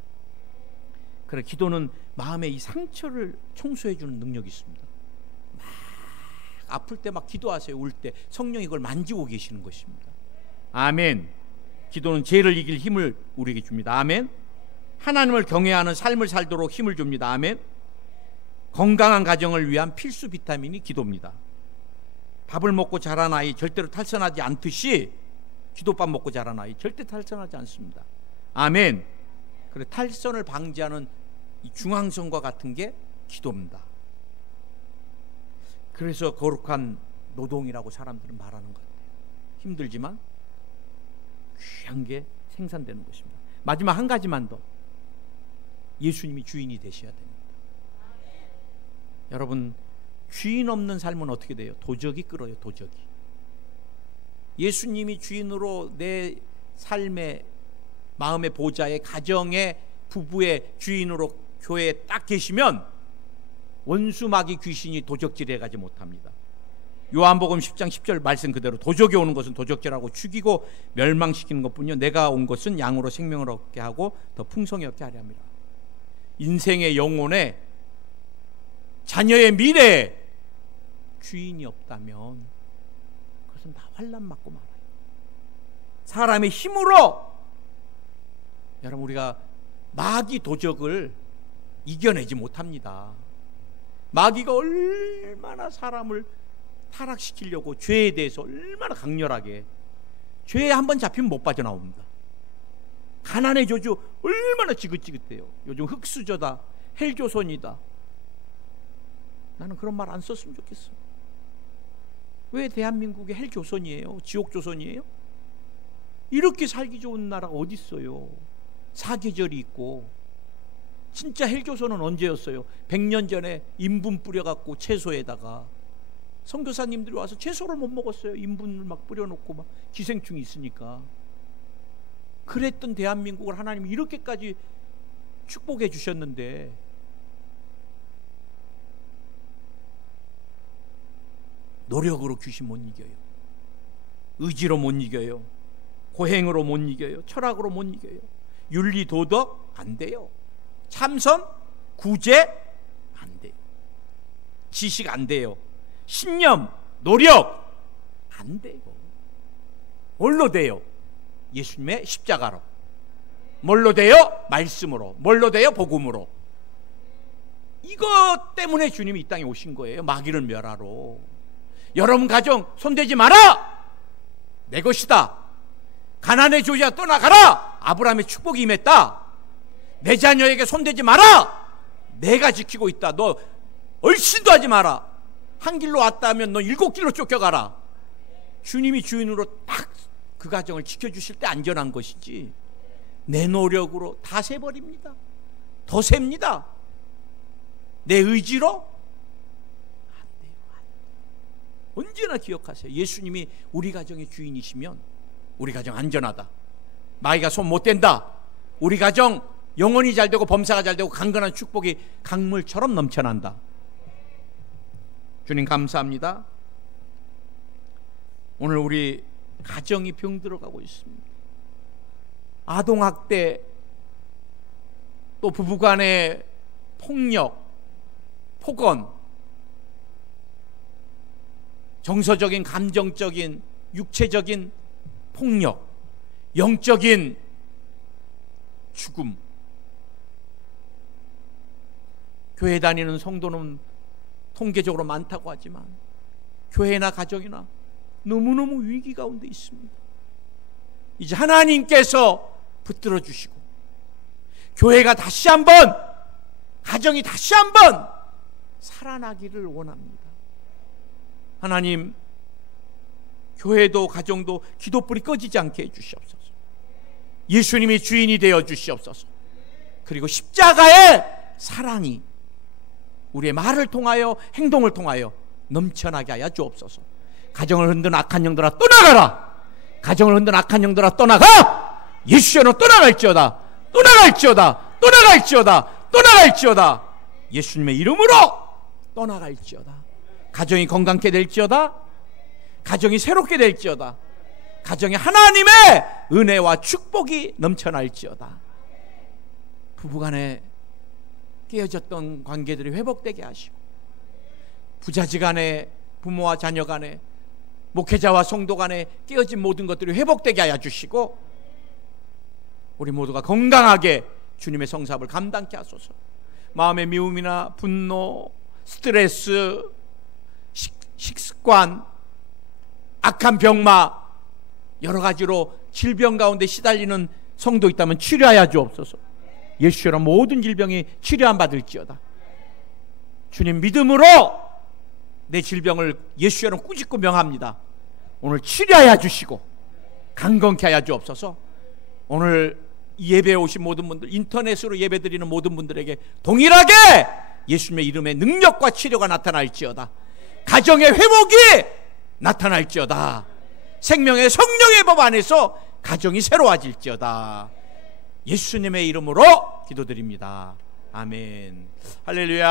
그래 기도는 마음의 이 상처를 청소해주는 능력이 있습니다. 막 아플 때 막 기도하세요. 울 때 성령이 그걸 만지고 계시는 것입니다. 아멘. 기도는 죄를 이길 힘을 우리에게 줍니다. 아멘. 하나님을 경외하는 삶을 살도록 힘을 줍니다. 아멘. 건강한 가정을 위한 필수 비타민이 기도입니다. 밥을 먹고 자란 아이 절대로 탈선하지 않듯이 기도밥 먹고 자란 아이 절대 탈선하지 않습니다. 아멘. 그래 탈선을 방지하는 이 중앙선과 같은 게 기도입니다. 그래서 거룩한 노동이라고 사람들은 말하는 것 같아요. 힘들지만 귀한 게 생산되는 것입니다. 마지막 한 가지만 더. 예수님이 주인이 되셔야 됩니다. 여러분 주인 없는 삶은 어떻게 돼요? 도적이 끌어요. 도적이. 예수님이 주인으로 내 삶의 마음의 보좌의 가정의 부부의 주인으로 교회에 딱 계시면 원수 마귀 귀신이 도적질해 가지 못합니다. 요한복음 10장 10절 말씀 그대로 도적이 오는 것은 도적질하고 죽이고 멸망시키는 것뿐이요 내가 온 것은 양으로 생명을 얻게 하고 더 풍성히 얻게 하려 합니다. 인생의 영혼에 자녀의 미래에 주인이 없다면 그것은 다 환난 맞고 말아요. 사람의 힘으로 여러분 우리가 마귀 도적을 이겨내지 못합니다. 마귀가 얼마나 사람을 타락시키려고 죄에 대해서 얼마나 강렬하게, 죄에 한번 잡히면 못 빠져나옵니다. 가난의 저주 얼마나 지긋지긋해요. 요즘 흑수저다, 헬조선이다. 나는 그런 말 안 썼으면 좋겠어. 왜 대한민국이 헬조선이에요? 지옥조선이에요? 이렇게 살기 좋은 나라가 어디 있어요? 사계절이 있고. 진짜 헬조선은 언제였어요? 100년 전에 인분 뿌려갖고 채소에다가 선교사님들이 와서 채소를 못 먹었어요. 인분을 막 뿌려놓고 막 기생충이 있으니까. 그랬던 대한민국을 하나님이 이렇게까지 축복해 주셨는데, 노력으로 귀신 못 이겨요. 의지로 못 이겨요. 고행으로 못 이겨요. 철학으로 못 이겨요. 윤리 도덕 안 돼요. 참선 구제 안 돼요. 지식 안 돼요. 신념 노력 안 돼요. 뭘로 돼요? 예수님의 십자가로. 뭘로 돼요? 말씀으로. 뭘로 돼요? 복음으로. 이것 때문에 주님이 이 땅에 오신 거예요. 마귀를 멸하러. 여러분 가정 손대지 마라. 내 것이다. 가난의 조지야 떠나가라. 아브라함의 축복이 임했다. 내 자녀에게 손대지 마라. 내가 지키고 있다. 너 얼씬도 하지 마라. 한 길로 왔다 하면 너 7길로 쫓겨가라. 주님이 주인으로 딱 그 가정을 지켜주실 때 안전한 것이지, 내 노력으로 다 새버립니다. 더 셉니다. 내 의지로 안 돼요. 언제나 기억하세요. 예수님이 우리 가정의 주인이시면 우리 가정 안전하다. 마귀가 손 못 댄다. 우리 가정 영혼이 잘 되고 범사가 잘 되고 강건한 축복이 강물처럼 넘쳐난다. 주님 감사합니다. 오늘 우리 가정이 병들어가고 있습니다. 아동학대, 또 부부간의 폭력, 폭언, 정서적인, 감정적인, 육체적인 폭력, 영적인 죽음. 교회 다니는 성도는 통계적으로 많다고 하지만 교회나 가정이나 너무너무 위기 가운데 있습니다. 이제 하나님께서 붙들어 주시고 교회가 다시 한번, 가정이 다시 한번 살아나기를 원합니다. 하나님, 교회도 가정도 기도불이 꺼지지 않게 해주시옵소서. 예수님이 주인이 되어 주시옵소서. 그리고 십자가의 사랑이 우리의 말을 통하여 행동을 통하여 넘쳐나게 하여 주옵소서. 가정을 흔든 악한 영들아 떠나가라. 가정을 흔든 악한 영들아 떠나가. 예수님은 떠나갈지어다. 떠나갈지어다. 떠나갈지어다. 떠나갈지어다. 예수님의 이름으로 떠나갈지어다. 가정이 건강케 될지어다. 가정이 새롭게 될지어다. 가정에 하나님의 은혜와 축복이 넘쳐날지어다. 부부간에 깨어졌던 관계들이 회복되게 하시고, 부자지간에, 부모와 자녀간에, 목회자와 성도 간에 깨어진 모든 것들이 회복되게 하여 주시고, 우리 모두가 건강하게 주님의 성사업을 감당케 하소서. 마음의 미움이나 분노, 스트레스, 식습관, 악한 병마, 여러 가지로 질병 가운데 시달리는 성도 있다면 치료하여 주옵소서. 예수로 모든 질병이 치료함 받을지어다. 주님 믿음으로 내 질병을 예수로 꾸짖고 명합니다. 오늘 치료하여 주시고 강건케 하여 주옵소서. 오늘 예배에 오신 모든 분들, 인터넷으로 예배드리는 모든 분들에게 동일하게 예수님의 이름의 능력과 치료가 나타날지어다. 가정의 회복이 나타날지어다. 생명의 성령의 법 안에서 가정이 새로워질지어다. 예수님의 이름으로 기도드립니다. 아멘. 할렐루야.